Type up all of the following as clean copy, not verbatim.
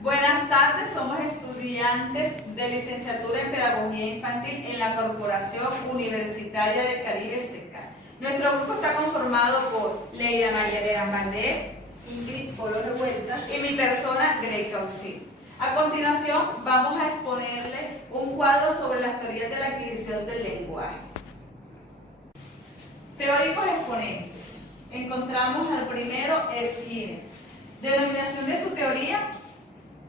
Buenas tardes, somos estudiantes de licenciatura en Pedagogía Infantil en la Corporación Universitaria del Caribe SECA. Nuestro grupo está conformado por Leida María de Valdés, Ingrid Polo Revueltas y mi persona, Grey Caucil. A continuación, vamos a exponerle un cuadro sobre las teorías de la adquisición del lenguaje. Teóricos exponentes. Encontramos al primero, Skinner. Denominación de su teoría,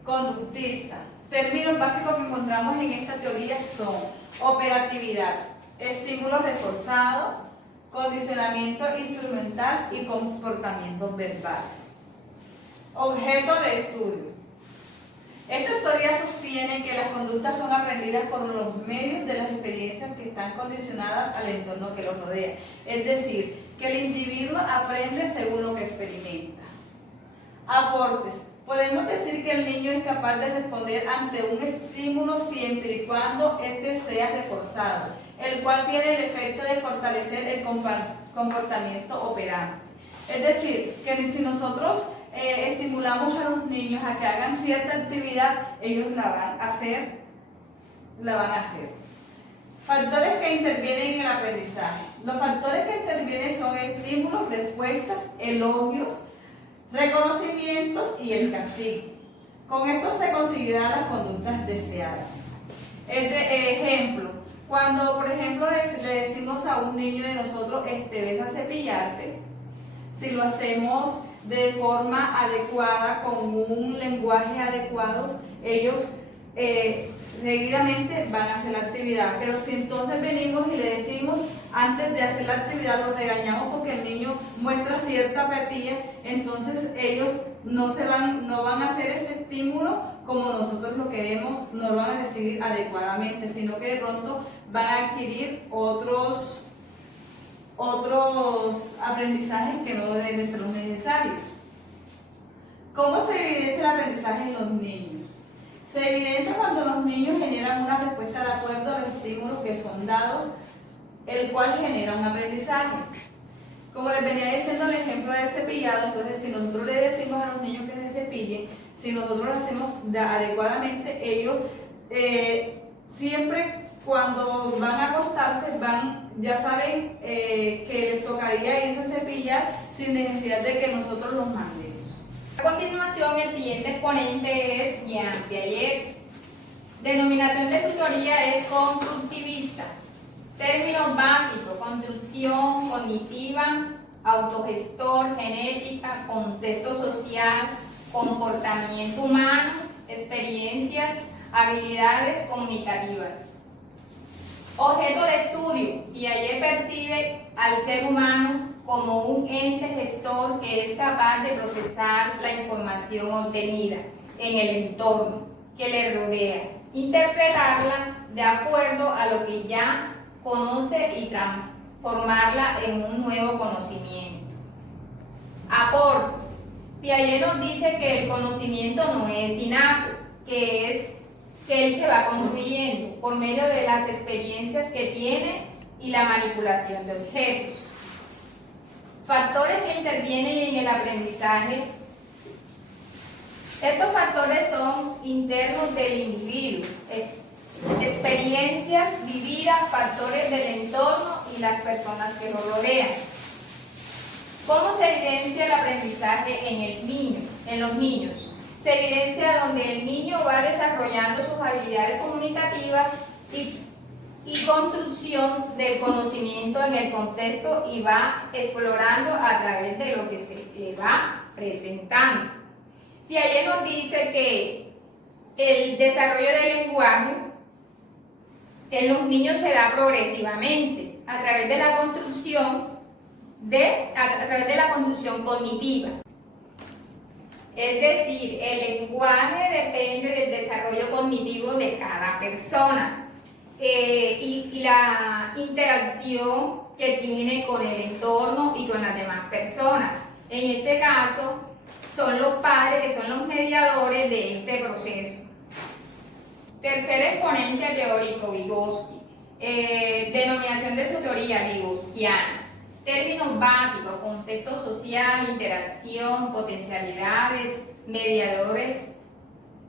conductista. Términos básicos que encontramos en esta teoría son operatividad, estímulo reforzado, condicionamiento instrumental y comportamientos verbales. Objeto de estudio. Esta teoría sostiene que las conductas son aprendidas por los medios de las experiencias que están condicionadas al entorno que los rodea. Es decir, que el individuo aprende según lo que experimenta. Aportes. Podemos decir que el niño es capaz de responder ante un estímulo siempre y cuando éste sea reforzado, el cual tiene el efecto de fortalecer el comportamiento operante. Es decir, que si nosotros estimulamos a los niños a que hagan cierta actividad, ellos la van a hacer. Factores que intervienen en el aprendizaje. Los factores que intervienen son estímulos, respuestas, elogios, reconocimientos y el castigo. Con esto se conseguirán las conductas deseadas. Ejemplo, cuando por ejemplo le decimos a un niño de nosotros, ves a cepillarte, si lo hacemos de forma adecuada, con un lenguaje adecuado, ellos seguidamente van a hacer la actividad. Pero si entonces venimos y le decimos, antes de hacer la actividad, los regañamos porque el niño muestra cierta apatía, entonces ellos no van a hacer este estímulo como nosotros lo queremos, no lo van a recibir adecuadamente, sino que de pronto van a adquirir otros aprendizajes que no deben ser los necesarios. ¿Cómo se evidencia el aprendizaje en los niños? Se evidencia cuando los niños generan una respuesta de acuerdo a los estímulos que son dados, el cual genera un aprendizaje. Como les venía diciendo el ejemplo del cepillado, entonces si nosotros le decimos a los niños que se cepillen, si nosotros lo hacemos adecuadamente, ellos siempre cuando van a acostarse ya saben que les tocaría irse a cepillar sin necesidad de que nosotros los mandemos. A continuación, el siguiente exponente es Jean Piaget. Denominación de su teoría es constructivista. Términos básicos: construcción cognitiva, autogestor, genética, contexto social, comportamiento humano, experiencias, habilidades comunicativas. Objeto de estudio: Piaget percibe al ser humano como un ente gestor que es capaz de procesar la información obtenida en el entorno que le rodea, interpretarla de acuerdo a lo que ya conoce y transformarla en un nuevo conocimiento. Aportes: Piaget nos dice que el conocimiento no es innato, que él se va construyendo por medio de las experiencias que tiene y la manipulación de objetos. Factores que intervienen en el aprendizaje. Estos factores son internos del individuo, experiencias vividas, factores del entorno y las personas que lo rodean. ¿Cómo se evidencia el aprendizaje en los niños? Se evidencia donde el niño va desarrollando sus habilidades comunicativas y construcción del conocimiento en el contexto y va explorando a través de lo que se le va presentando. Piaget nos dice que el desarrollo del lenguaje en los niños se da progresivamente a través de la construcción cognitiva. Es decir, el lenguaje depende del desarrollo cognitivo de cada persona y la interacción que tiene con el entorno y con las demás personas. En este caso, son los padres que son los mediadores de este proceso. Tercer exponente teórico, Vygotsky. Denominación de su teoría, vygotskiana. Términos básicos: contexto social, interacción, potencialidades, mediadores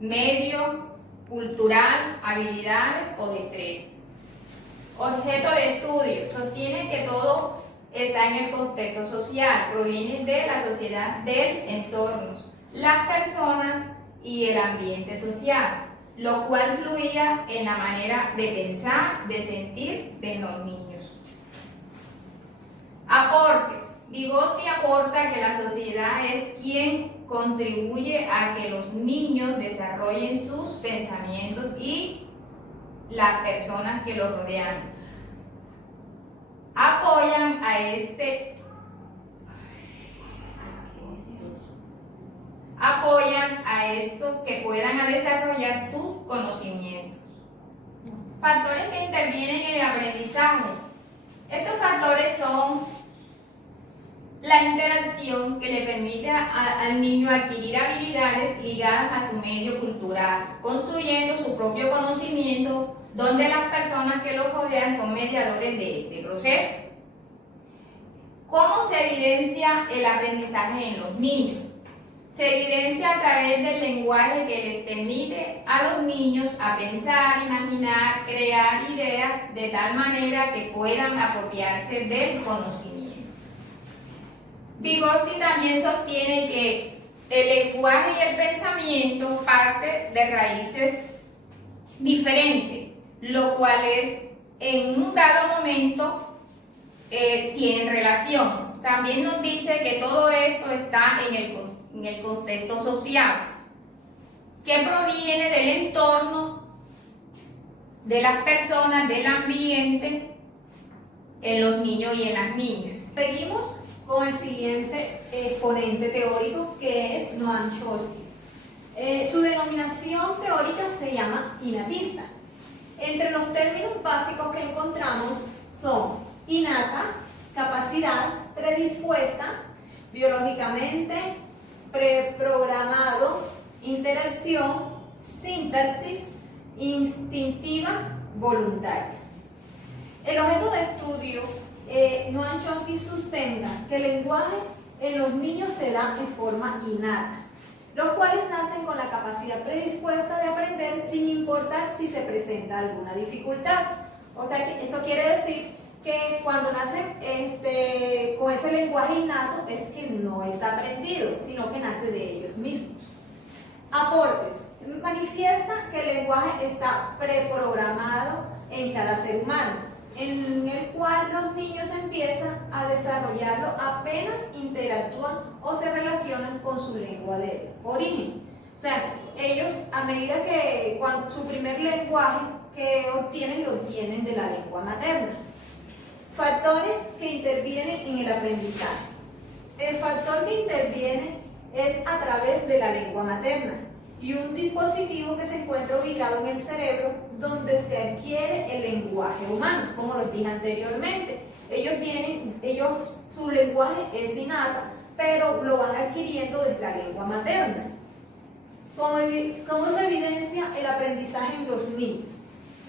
medio, cultural, habilidades o destrezas. Objeto de estudio. Sostiene que todo está en el contexto social, proviene de la sociedad, del entorno, las personas y el ambiente social, lo cual fluía en la manera de pensar, de sentir de los niños. Aportes. Vygotsky aporta que la sociedad es quien contribuye a que los niños desarrollen sus pensamientos y las personas que los rodean apoyan a esto que puedan desarrollar sus conocimientos. Factores que intervienen en el aprendizaje. Estos factores son la interacción que le permite al niño adquirir habilidades ligadas a su medio cultural, construyendo su propio conocimiento, donde las personas que lo rodean son mediadores de este proceso. ¿Cómo se evidencia el aprendizaje en los niños? Se evidencia a través del lenguaje que les permite a los niños a pensar, imaginar, crear ideas de tal manera que puedan apropiarse del conocimiento. Vygotsky también sostiene que el lenguaje y el pensamiento parten de raíces diferentes, lo cual es en un dado momento tienen relación. También nos dice que todo esto está en el contexto social, que proviene del entorno, de las personas, del ambiente, en los niños y en las niñas. Seguimos con el siguiente exponente teórico, que es Noam Chomsky. Su denominación teórica se llama innatista. Entre los términos básicos que encontramos son innata, capacidad, predispuesta, biológicamente, preprogramado, interacción, sintaxis, instintiva, voluntaria. El objeto de estudio, Noam Chomsky sustenta que el lenguaje en los niños se da en forma innata, los cuales nacen con la capacidad predispuesta de aprender sin importar si se presenta alguna dificultad. O sea, que esto quiere decir que cuando nacen con ese lenguaje innato es que no es aprendido, sino que nace de ellos mismos. Aportes. Manifiesta que el lenguaje está preprogramado en cada ser humano, en el cual los niños empiezan a desarrollarlo apenas interactúan o se relacionan con su lengua de origen. O sea, ellos a medida que su primer lenguaje que obtienen, lo obtienen de la lengua materna. Factores que intervienen en el aprendizaje. El factor que interviene es a través de la lengua materna y un dispositivo que se encuentra ubicado en el cerebro donde se adquiere el lenguaje humano, como lo dije anteriormente. Su lenguaje es innato, pero lo van adquiriendo desde la lengua materna. ¿Cómo se evidencia el aprendizaje en los niños?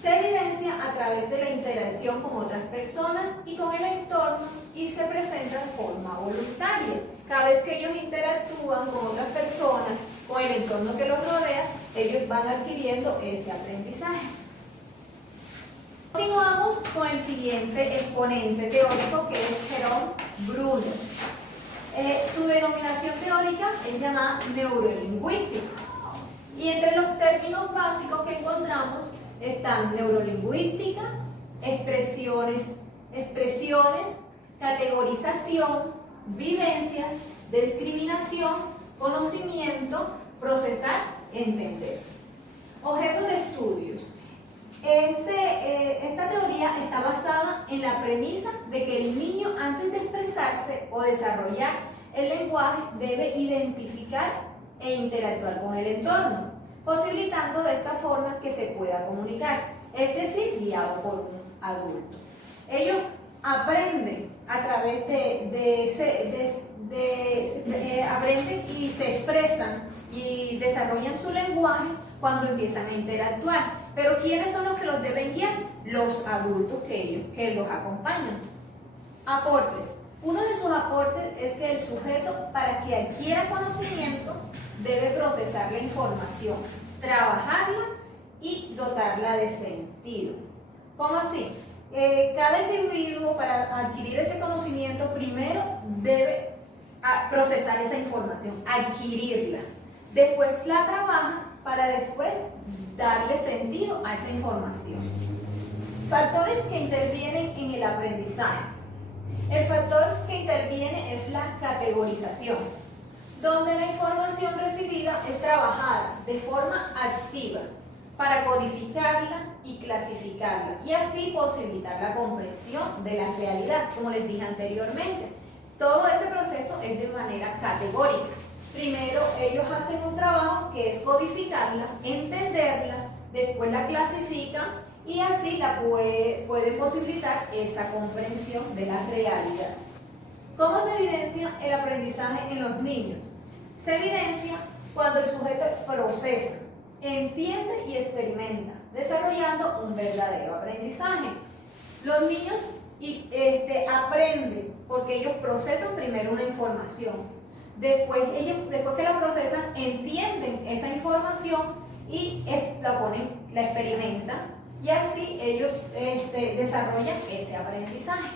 Se evidencia a través de la interacción con otras personas y con el entorno y se presenta de forma voluntaria. Cada vez que ellos interactúan con otras personas, con el entorno que los rodea, ellos van adquiriendo ese aprendizaje. Continuamos con el siguiente exponente teórico, que es Jerome Bruner. Su denominación teórica es llamada neurolingüística. Y entre los términos básicos que encontramos están neurolingüística, expresiones, categorización, vivencias, discriminación, conocimiento, procesar, entender. Objeto de estudios. Esta teoría está basada en la premisa de que el niño, antes de expresarse o desarrollar el lenguaje, debe identificar e interactuar con el entorno, posibilitando de esta forma que se pueda comunicar, es decir, guiado por un adulto. Ellos aprenden a través aprenden y se expresan y desarrollan su lenguaje cuando empiezan a interactuar. Pero ¿quiénes son los que los deben guiar? Los adultos que los acompañan. Aportes. Uno de sus aportes es que el sujeto, para que adquiera conocimiento, debe procesar la información, trabajarla y dotarla de sentido. ¿Cómo así? Cada individuo, para adquirir ese conocimiento, primero debe procesar esa información, adquirirla. Después la trabaja para después darle sentido a esa información. Factores que intervienen en el aprendizaje. El factor que interviene es la categorización, donde la información recibida es trabajada de forma activa para codificarla y clasificarla y así posibilitar la comprensión de la realidad, como les dije anteriormente. Todo ese proceso es de manera categórica. Primero ellos hacen un trabajo que es codificarla, entenderla, después la clasifican y así la pueden posibilitar esa comprensión de la realidad. ¿Cómo se evidencia el aprendizaje en los niños? Se evidencia cuando el sujeto procesa, entiende y experimenta, desarrollando un verdadero aprendizaje. Los niños aprenden porque ellos procesan primero una información. Después que la procesan, entienden esa información y la experimentan y así ellos desarrollan ese aprendizaje.